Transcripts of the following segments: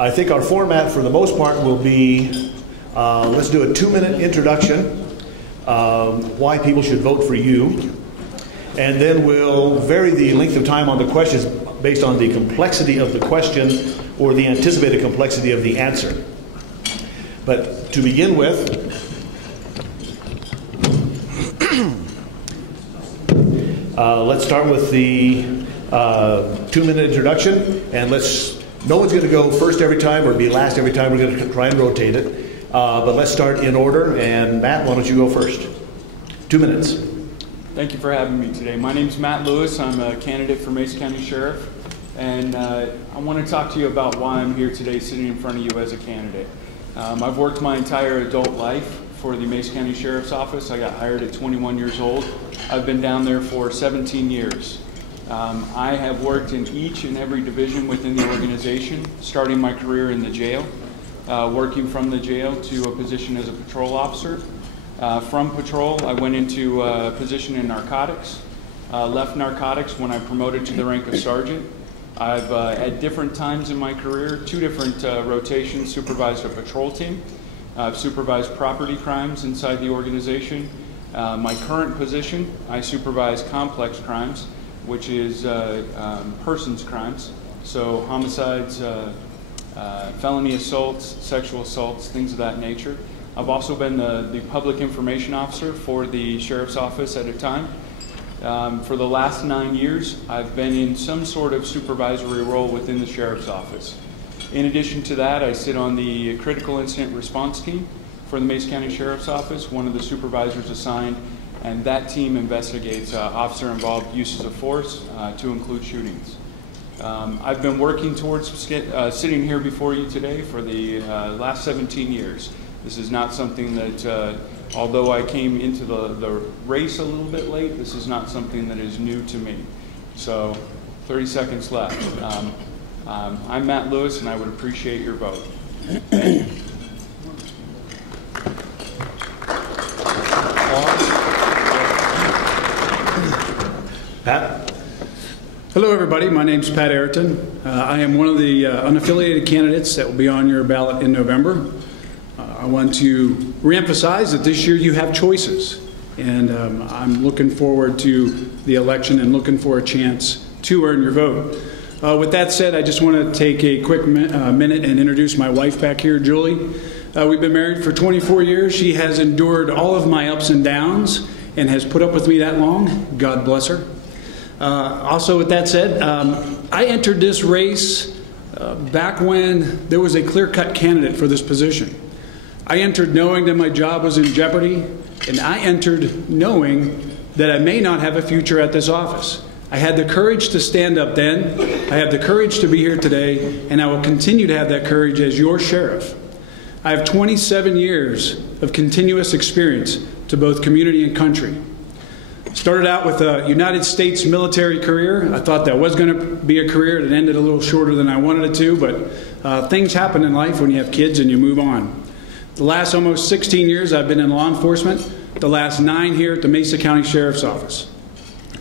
I think our format for the most part will be, let's do a 2-minute introduction, why people should vote for you, and then we'll vary the length of time on the questions based on the complexity of the question or the anticipated complexity of the answer. But to begin with, let's start with the 2-minute introduction, and no one's going to go first every time or be last every time. We're going to try and rotate it. But let's start in order, and Matt, why don't you go first? 2 minutes. Thank you for having me today. My name is Matt Lewis. I'm a candidate for Mesa County Sheriff, and I want to talk to you about why I'm here today sitting in front of you as a candidate. I've worked my entire adult life for the Mesa County Sheriff's Office. I got hired at 21 years old. I've been down there for 17 years. I have worked in each and every division within the organization, starting my career in the jail, working from the jail to a position as a patrol officer. From patrol, I went into a position in narcotics, left narcotics when I promoted to the rank of sergeant. I've, at different times in my career, 2 different rotations, supervised a patrol team. I've supervised property crimes inside the organization. My current position, I supervise complex crimes, which is persons crimes, so homicides, felony assaults, sexual assaults, things of that nature. I've also been the public information officer for the Sheriff's Office at a time. For the last 9 years, I've been in some sort of supervisory role within the Sheriff's Office. In addition to that, I sit on the Critical Incident Response Team for the Mesa County Sheriff's Office, one of the supervisors assigned, and that team investigates officer-involved uses of force to include shootings. I've been working towards sitting here before you today for the last 17 years. This is not something that, although I came into the race a little bit late, this is not something that is new to me. So, 30 seconds left. I'm Matt Lewis, and I would appreciate your vote. Thank you. Pat? Hello, everybody. My name is Pat Ayrton. I am one of the unaffiliated candidates that will be on your ballot in November. I want to reemphasize that this year you have choices, and I'm looking forward to the election and looking for a chance to earn your vote. With that said, I just want to take a quick minute and introduce my wife back here, Julie. We've been married for 24 years. She has endured all of my ups and downs and has put up with me that long. God bless her. Also, with that said, I entered this race back when there was a clear-cut candidate for this position. I entered knowing that my job was in jeopardy, and I entered knowing that I may not have a future at this office. I had the courage to stand up then, I have the courage to be here today, and I will continue to have that courage as your sheriff. I have 27 years of continuous experience to both community and country. Started out with a United States military career. I thought that was going to be a career that ended a little shorter than I wanted it to, but things happen in life when you have kids and you move on. The last almost 16 years I've been in law enforcement, the last 9 here at the Mesa County Sheriff's Office.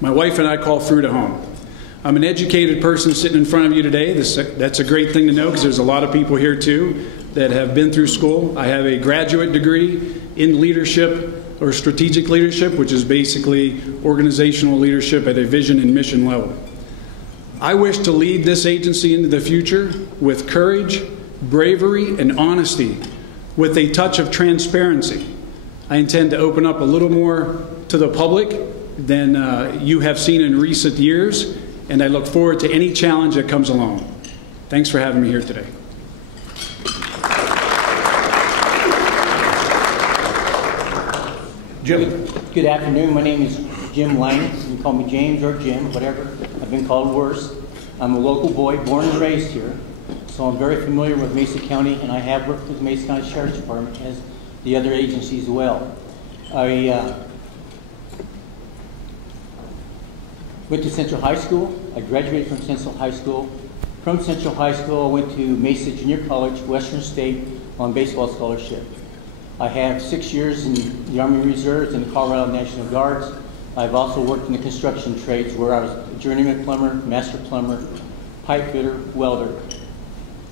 My wife and I call fruit a home. I'm an educated person sitting in front of you today. That's a great thing to know because there's a lot of people here too that have been through school. I have a graduate degree in leadership or strategic leadership, which is basically organizational leadership at a vision and mission level. I wish to lead this agency into the future with courage, bravery, and honesty, with a touch of transparency. I intend to open up a little more to the public than you have seen in recent years, and I look forward to any challenge that comes along. Thanks for having me here today. Jim. Good afternoon. My name is Jim Lang. You can call me James or Jim, whatever. I've been called worse. I'm a local boy, born and raised here, so I'm very familiar with Mesa County, and I have worked with the Mesa County Sheriff's Department as the other agencies as well. I went to Central High School. I graduated from Central High School. From Central High School, I went to Mesa Junior College, Western State, on baseball scholarship. I have 6 years in the Army Reserves and the Colorado National Guards. I've also worked in the construction trades where I was a journeyman plumber, master plumber, pipe fitter, welder.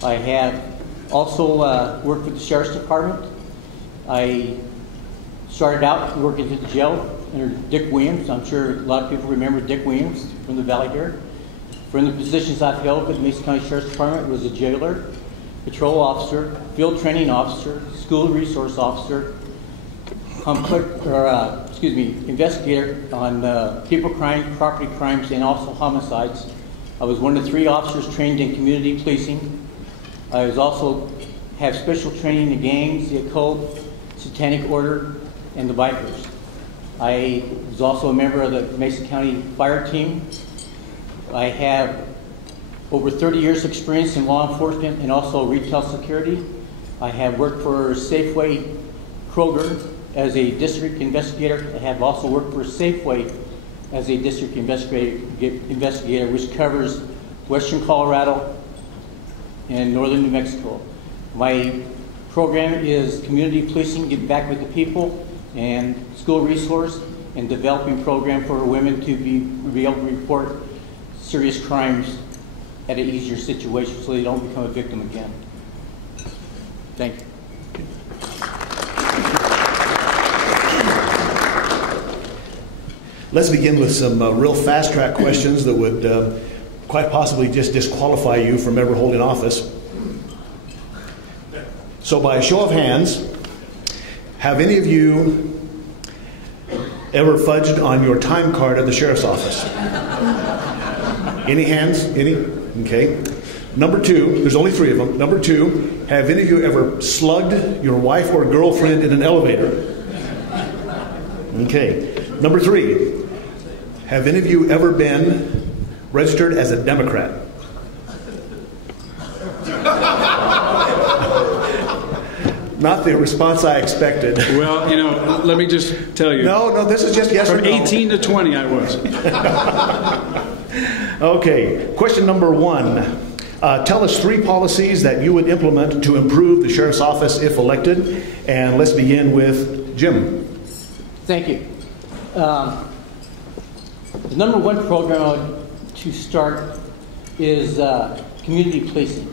I have also worked with the Sheriff's Department. I started out working at the jail under Dick Williams. I'm sure a lot of people remember Dick Williams from the Valley here. From the positions I've held with the Mason County Sheriff's Department was a jailer, patrol officer, field training officer, school resource officer, investigator on people crime, property crimes, and also homicides. I was one of the 3 officers trained in community policing. I was also have special training in gangs, the occult, Satanic Order, and the Vipers. I was also a member of the Mason County Fire Team. I have over 30 years experience in law enforcement and also retail security. I have worked for Safeway Kroger as a district investigator. I have also worked for Safeway as a district investigator, which covers western Colorado and northern New Mexico. My program is community policing, get back with the people, and school resource, and developing program for women to be able to report serious crimes at an easier situation so they don't become a victim again. Thank you. Let's begin with some real fast-track questions that would quite possibly just disqualify you from ever holding office. So by a show of hands, have any of you ever fudged on your time card at the sheriff's office? Any hands? Any? Okay. Number 2, there's only 3 of them. Number 2, have any of you ever slugged your wife or girlfriend in an elevator? Okay. Number 3, have any of you ever been registered as a Democrat? Not the response I expected. Well, you know, let me just tell you. No, this is just yes or From no. 18 to 20, I was. Okay, question number 1. Tell us 3 policies that you would implement to improve the sheriff's office if elected. And let's begin with Jim. Thank you. The number 1 program to start is community policing.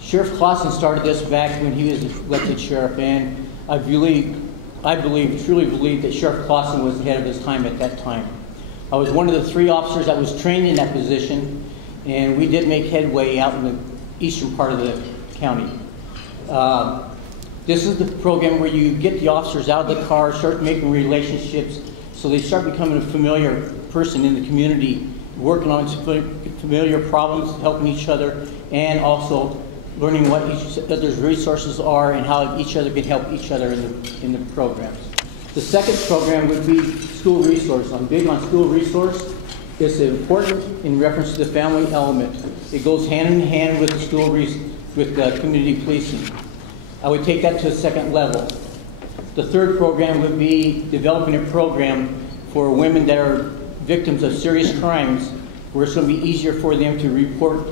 Sheriff Clausen started this back when he was elected sheriff, and I truly believe that Sheriff Clausen was ahead of his time at that time. I was one of the 3 officers that was trained in that position, and we did make headway out in the eastern part of the county. This is the program where you get the officers out of the car, start making relationships, so they start becoming a familiar person in the community, working on familiar problems, helping each other, and also learning what each other's resources are and how each other can help each other in the programs. The second program would be school resource. I'm big on school resource. It's important in reference to the family element. It goes hand in hand with the community policing. I would take that to a second level. The third program would be developing a program for women that are victims of serious crimes, where it's going to be easier for them to report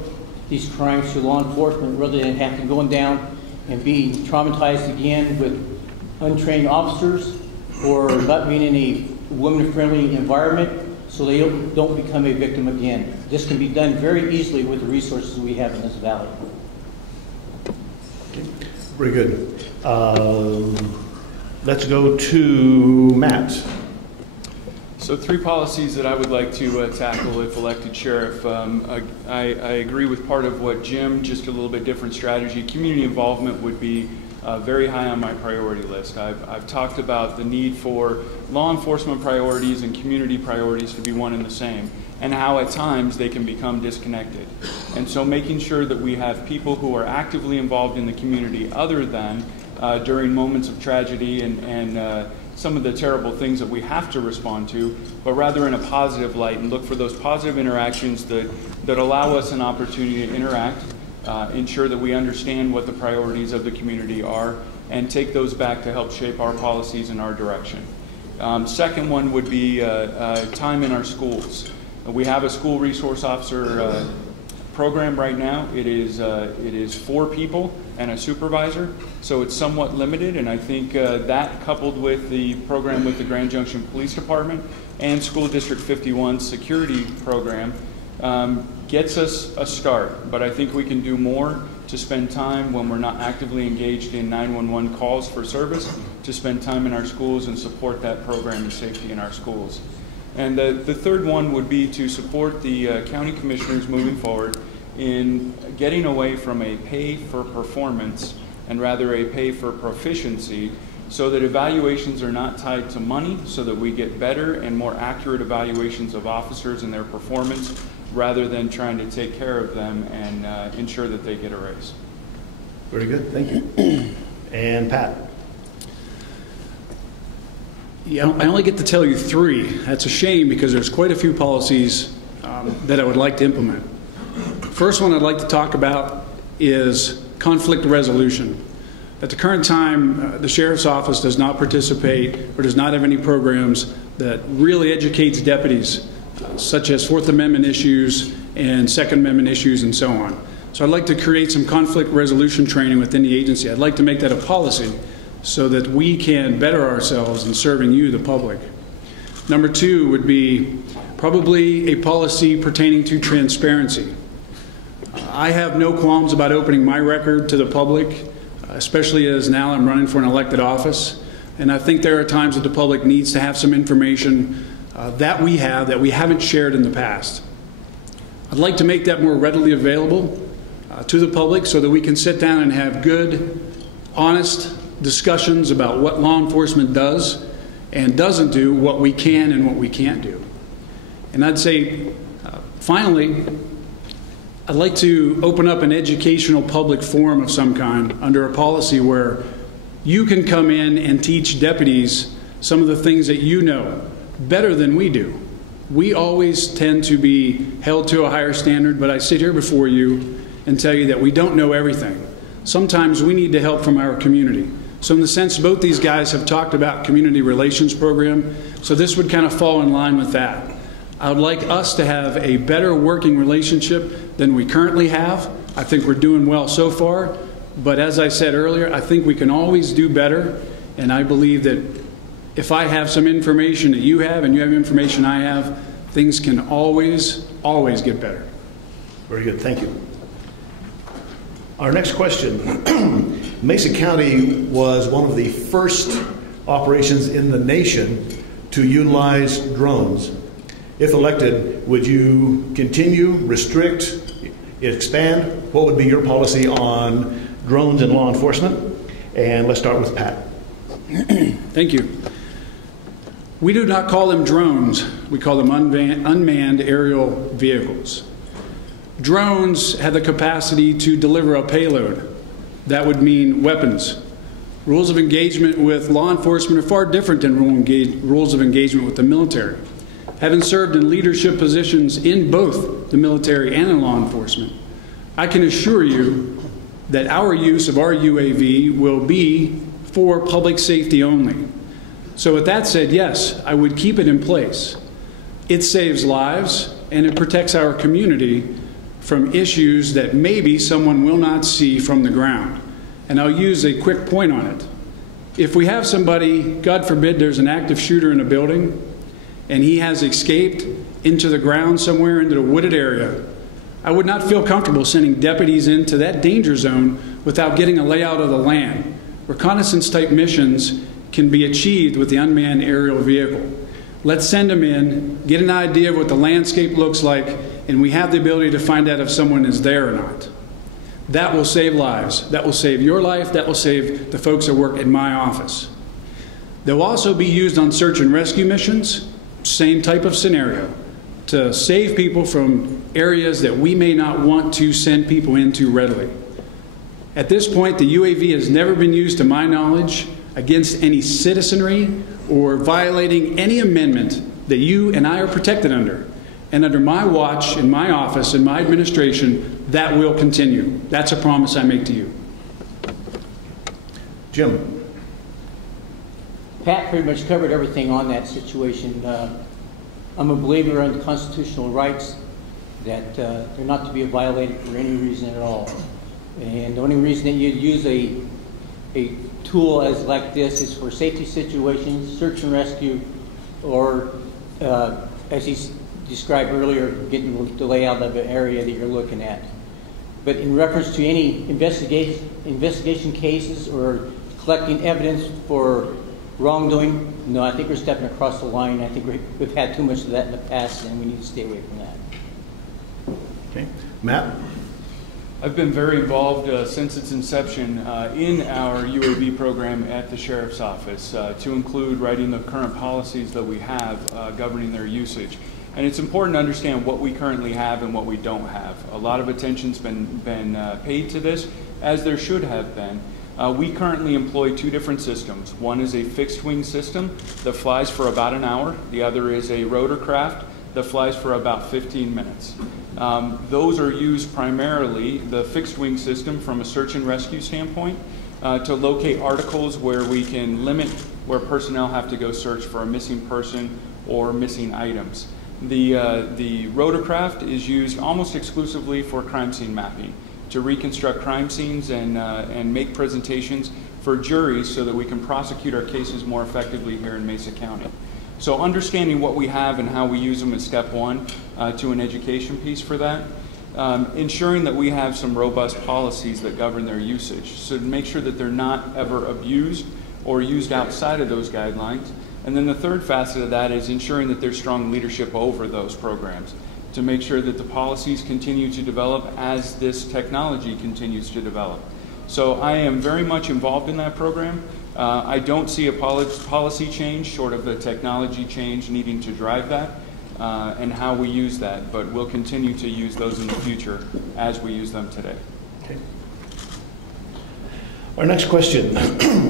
these crimes to law enforcement rather than having to go down and be traumatized again with untrained officers or not being in a woman-friendly environment so they don't become a victim again. This can be done very easily with the resources we have in this valley. Very good. Let's go to Matt. So 3 policies that I would like to tackle if elected sheriff. I agree with part of what Jim, just a little bit different strategy. Community involvement would be very high on my priority list. I've talked about the need for law enforcement priorities and community priorities to be one and the same, and how at times they can become disconnected. And so making sure that we have people who are actively involved in the community other than during moments of tragedy and some of the terrible things that we have to respond to, but rather in a positive light and look for those positive interactions that allow us an opportunity to interact, ensure that we understand what the priorities of the community are, and take those back to help shape our policies in our direction. Second one would be time in our schools. We have a school resource officer program right now. It is 4 people and a supervisor, so it's somewhat limited, and I think that coupled with the program with the Grand Junction Police Department and School District 51's security program gets us a start, but I think we can do more to spend time when we're not actively engaged in 911 calls for service, to spend time in our schools and support that program and safety in our schools. And the third one would be to support the county commissioners moving forward in getting away from a pay for performance and rather a pay for proficiency, so that evaluations are not tied to money, so that we get better and more accurate evaluations of officers and their performance, rather than trying to take care of them and ensure that they get a raise. Very good, thank you. And Pat? Yeah, I only get to tell you 3. That's a shame because there's quite a few policies that I would like to implement. First one I'd like to talk about is conflict resolution. At the current time, the Sheriff's Office does not participate or does not have any programs that really educates deputies, such as Fourth Amendment issues and Second Amendment issues and so on. So I'd like to create some conflict resolution training within the agency. I'd like to make that a policy so that we can better ourselves in serving you, the public. Number 2 would be probably a policy pertaining to transparency. I have no qualms about opening my record to the public, especially as now I'm running for an elected office. And I think there are times that the public needs to have some information that we haven't shared in the past. I'd like to make that more readily available to the public so that we can sit down and have good, honest discussions about what law enforcement does and doesn't do, what we can and what we can't do. And I'd say, finally, I'd like to open up an educational public forum of some kind under a policy where you can come in and teach deputies some of the things that you know better than we do. We always tend to be held to a higher standard, but I sit here before you and tell you that we don't know everything. Sometimes we need the help from our community. So in the sense, both these guys have talked about community relations program, so this would kind of fall in line with that. I would like us to have a better working relationship than we currently have. I think we're doing well so far, but as I said earlier, I think we can always do better, and I believe that if I have some information that you have and you have information I have, things can always get better. Very good, thank you. Our next question. Mesa County was one of the first operations in the nation to utilize drones. If elected, would you continue, restrict, expand? What would be your policy on drones and law enforcement? And let's start with Pat. Thank you. We do not call them drones. We call them unmanned aerial vehicles. Drones have the capacity to deliver a payload. That would mean weapons. Rules of engagement with law enforcement are far different than rules of engagement with the military. Having served in leadership positions in both the military and in law enforcement, I can assure you that our use of our UAV will be for public safety only. So with that said, yes, I would keep it in place. It saves lives and it protects our community from issues that maybe someone will not see from the ground. And I'll use a quick point on it. If we have somebody, God forbid there's an active shooter in a building, and he has escaped into the ground somewhere, into the wooded area, I would not feel comfortable sending deputies into that danger zone without getting a layout of the land. Reconnaissance type missions can be achieved with the unmanned aerial vehicle. Let's send them in, get an idea of what the landscape looks like, and we have the ability to find out if someone is there or not. That will save lives. That will save your life. That will save the folks that work in my office. They'll also be used on search and rescue missions, same type of scenario, to save people from areas that we may not want to send people into readily. At this point, the UAV has never been used, to my knowledge, against any citizenry or violating any amendment that you and I are protected under. And under my watch, in my office, in my administration, that will continue. That's a promise I make to you. Jim. Pat pretty much covered everything on that situation. I'm a believer in constitutional rights, that they're not to be violated for any reason at all. And the only reason that you'd use a tool as like this is for safety situations, search and rescue, or as he described earlier, getting the layout of an area that you're looking at. But in reference to any investigation cases or collecting evidence for wrongdoing, no, I think we're stepping across the line. I think we've had too much of that in the past, and we need to stay away from that. Okay. Matt? I've been very involved since its inception in our UAB program at the Sheriff's Office to include writing the current policies that we have governing their usage. And it's important to understand what we currently have and what we don't have. A lot of attention's been paid to this, as there should have been. We currently employ two different systems. One is a fixed wing system that flies for about an hour. The other is a rotorcraft that flies for about 15 minutes. Those are used primarily, the fixed wing system, from a search and rescue standpoint, to locate articles where we can limit where personnel have to go search for a missing person or missing items. The rotorcraft is used almost exclusively for crime scene mapping, to reconstruct crime scenes and make presentations for juries so that we can prosecute our cases more effectively here in Mesa County. So understanding what we have and how we use them is step one to an education piece for that. Ensuring that we have some robust policies that govern their usage, so to make sure that they're not ever abused or used outside of those guidelines. And then the third facet of that is ensuring that there's strong leadership over those programs to make sure that the policies continue to develop as this technology continues to develop. So I am very much involved in that program. I don't see a policy change short of the technology change needing to drive that and how we use that, but we'll continue to use those in the future as we use them today. Okay. Our next question.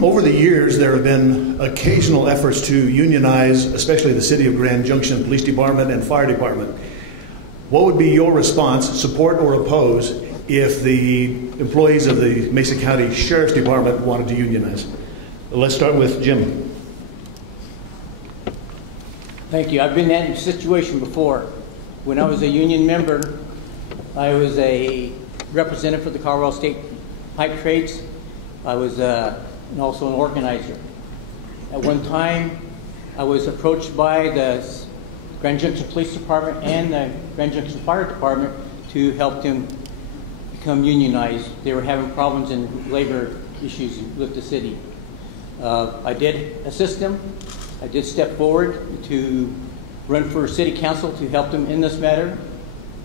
Over the years, there have been occasional efforts to unionize, especially the City of Grand Junction Police Department and Fire Department. What would be your response, support or oppose, if the employees of the Mesa County Sheriff's Department wanted to unionize? Let's start with Jim. Thank you. I've been in that situation before. When I was a union member, I was a representative for the Colorado State Pipe Trades. I was also an organizer. At one time, I was approached by the Grand Junction Police Department and the Grand Junction Fire Department to help them become unionized. They were having problems in labor issues with the city. I did assist them. I did step forward to run for city council to help them in this matter.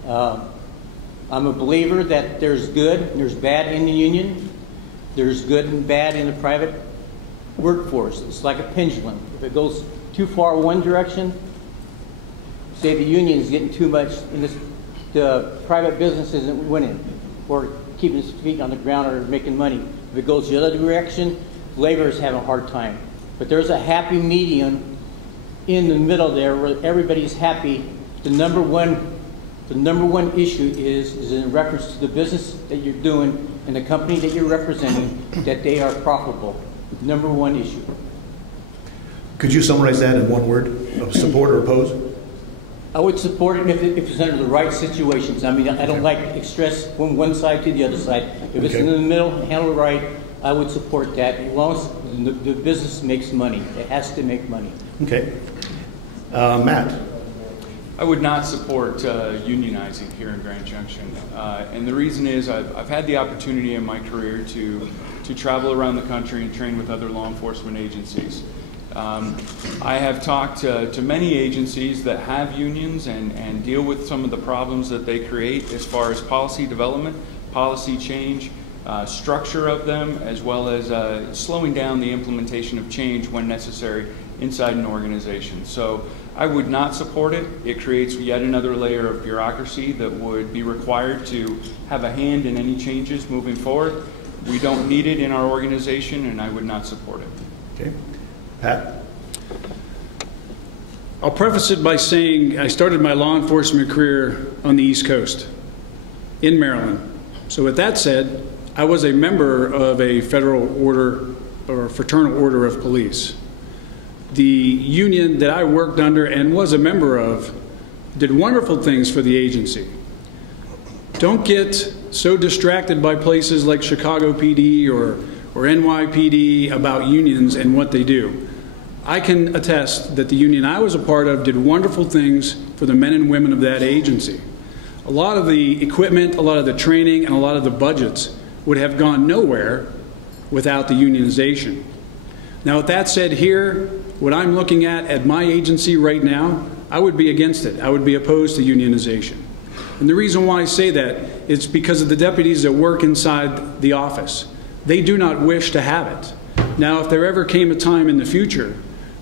I'm a believer that there's good and there's bad in the union. There's good and bad in the private workforce. It's like a pendulum. If it goes too far one direction, say the union is getting too much and the private business isn't winning or keeping its feet on the ground or making money. If it goes the other direction, labor is having a hard time. But there's a happy medium in the middle there where everybody's happy. The number one issue is in reference to the business that you're doing and the company that you're representing, that they are profitable. Number one issue. Could you summarize that in one word, of support or oppose? I would support it if it's under the right situations. I mean, I don't like stress from one side to the other side. If it's in the middle, handle it right, I would support that as long as the business makes money. It has to make money. Okay. Matt? I would not support unionizing here in Grand Junction. And the reason is I've had the opportunity in my career to travel around the country and train with other law enforcement agencies. I have talked to many agencies that have unions and deal with some of the problems that they create as far as policy development, policy change, structure of them, as well as slowing down the implementation of change when necessary inside an organization. So I would not support it. It creates yet another layer of bureaucracy that would be required to have a hand in any changes moving forward. We don't need it in our organization, and I would not support it. Okay. Pat? I'll preface it by saying I started my law enforcement career on the East Coast in Maryland. So with that said, I was a member of a federal order or fraternal order of police. The union that I worked under and was a member of did wonderful things for the agency. Don't get so distracted by places like Chicago PD or NYPD about unions and what they do. I can attest that the union I was a part of did wonderful things for the men and women of that agency. A lot of the equipment, a lot of the training, and a lot of the budgets would have gone nowhere without the unionization. Now, with that said here, what I'm looking at my agency right now, I would be against it. I would be opposed to unionization. And the reason why I say that is because of the deputies that work inside the office. They do not wish to have it. Now, if there ever came a time in the future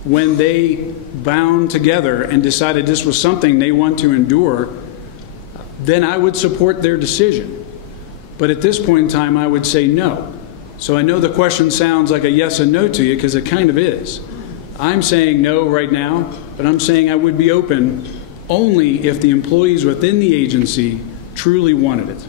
when they bound together and decided this was something they want to endure, then I would support their decision. But at this point in time, I would say no. So I know the question sounds like a yes and no to you, because it kind of is. I'm saying no right now, but I'm saying I would be open only if the employees within the agency truly wanted it.